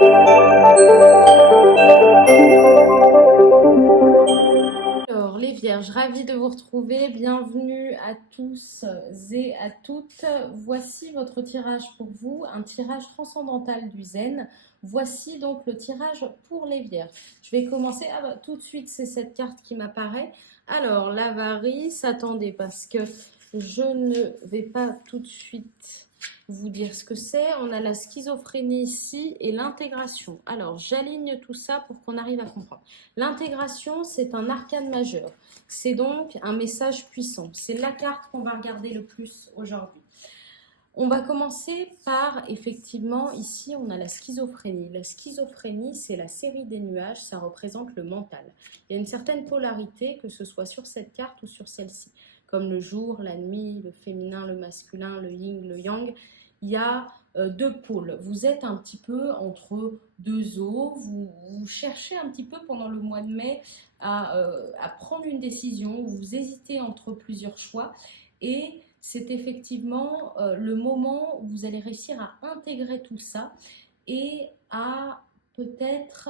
Alors, les Vierges, ravie de vous retrouver. Bienvenue à tous et à toutes. Voici votre tirage pour vous, un tirage transcendantal du Zen. Voici donc le tirage pour les Vierges. Je vais commencer. Ah bah, tout de suite, c'est cette carte qui m'apparaît. Alors, l'avarice, attendez, parce que je ne vais pas tout de suite vous dire ce que c'est. On a la schizophrénie ici et l'intégration. Alors, j'aligne tout ça pour qu'on arrive à comprendre. L'intégration, c'est un arcane majeur. C'est donc un message puissant. C'est la carte qu'on va regarder le plus aujourd'hui. On va commencer par, effectivement, ici, on a la schizophrénie. La schizophrénie, c'est la série des nuages, ça représente le mental. Il y a une certaine polarité, que ce soit sur cette carte ou sur celle-ci, comme le jour, la nuit, le féminin, le masculin, le yin, le yang. Il y a deux pôles. Vous êtes un petit peu entre deux eaux, vous cherchez un petit peu pendant le mois de mai à prendre une décision, vous hésitez entre plusieurs choix et c'est effectivement le moment où vous allez réussir à intégrer tout ça et à peut-être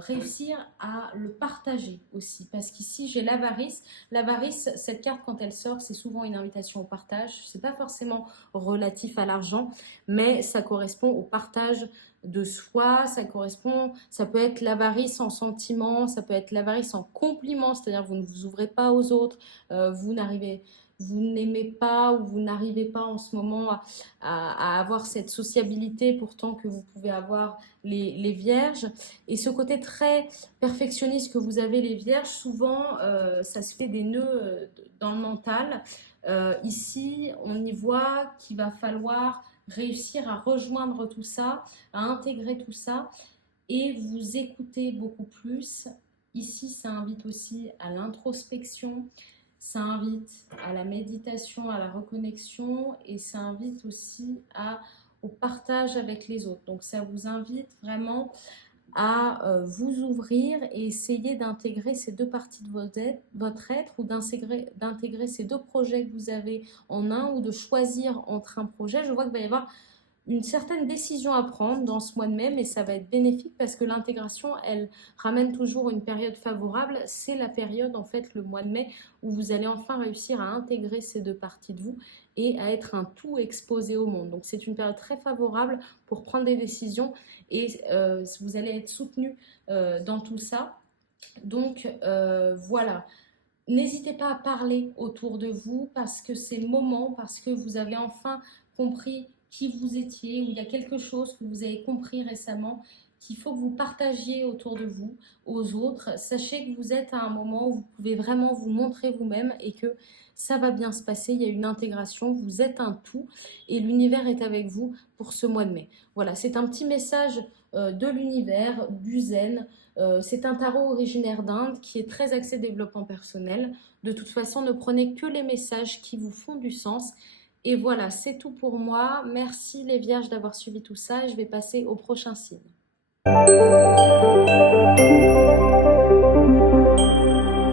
réussir à le partager aussi. Parce qu'ici, j'ai l'avarice. L'avarice, cette carte, quand elle sort, c'est souvent une invitation au partage. Ce n'est pas forcément relatif à l'argent, mais ça correspond au partage de soi, ça peut être l'avarice en sentiment, ça peut être l'avarice en compliment, c'est-à-dire vous ne vous ouvrez pas aux autres, vous n'aimez pas ou vous n'arrivez pas en ce moment à avoir cette sociabilité pourtant que vous pouvez avoir les vierges. Et ce côté très perfectionniste que vous avez les vierges, souvent ça se fait des nœuds dans le mental. Ici, on y voit qu'il va falloir réussir à rejoindre tout ça, à intégrer tout ça et vous écouter beaucoup plus. Ici, ça invite aussi à l'introspection, ça invite à la méditation, à la reconnexion et ça invite aussi au partage avec les autres. Donc ça vous invite vraiment à vous ouvrir et essayer d'intégrer ces deux parties de votre être ou d'intégrer ces deux projets que vous avez en un ou de choisir entre un projet. Je vois qu'il va y avoir une certaine décision à prendre dans ce mois de mai, mais ça va être bénéfique parce que l'intégration, elle ramène toujours une période favorable. C'est la période, en fait, le mois de mai, où vous allez enfin réussir à intégrer ces deux parties de vous et à être un tout exposé au monde. Donc c'est une période très favorable pour prendre des décisions et vous allez être soutenu dans tout ça. Donc voilà. N'hésitez pas à parler autour de vous parce que c'est le moment, parce que vous avez enfin compris qui vous étiez, ou il y a quelque chose que vous avez compris récemment qu'il faut que vous partagiez autour de vous aux autres. Sachez que vous êtes à un moment où vous pouvez vraiment vous montrer vous-même et que ça va bien se passer. Il y a une intégration, vous êtes un tout et l'univers est avec vous pour ce mois de mai. Voilà, c'est un petit message de l'univers, du zen. C'est un tarot originaire d'Inde qui est très axé développement personnel. De toute façon, ne prenez que les messages qui vous font du sens. Et voilà, c'est tout pour moi. Merci les vierges d'avoir suivi tout ça et je vais passer au prochain signe.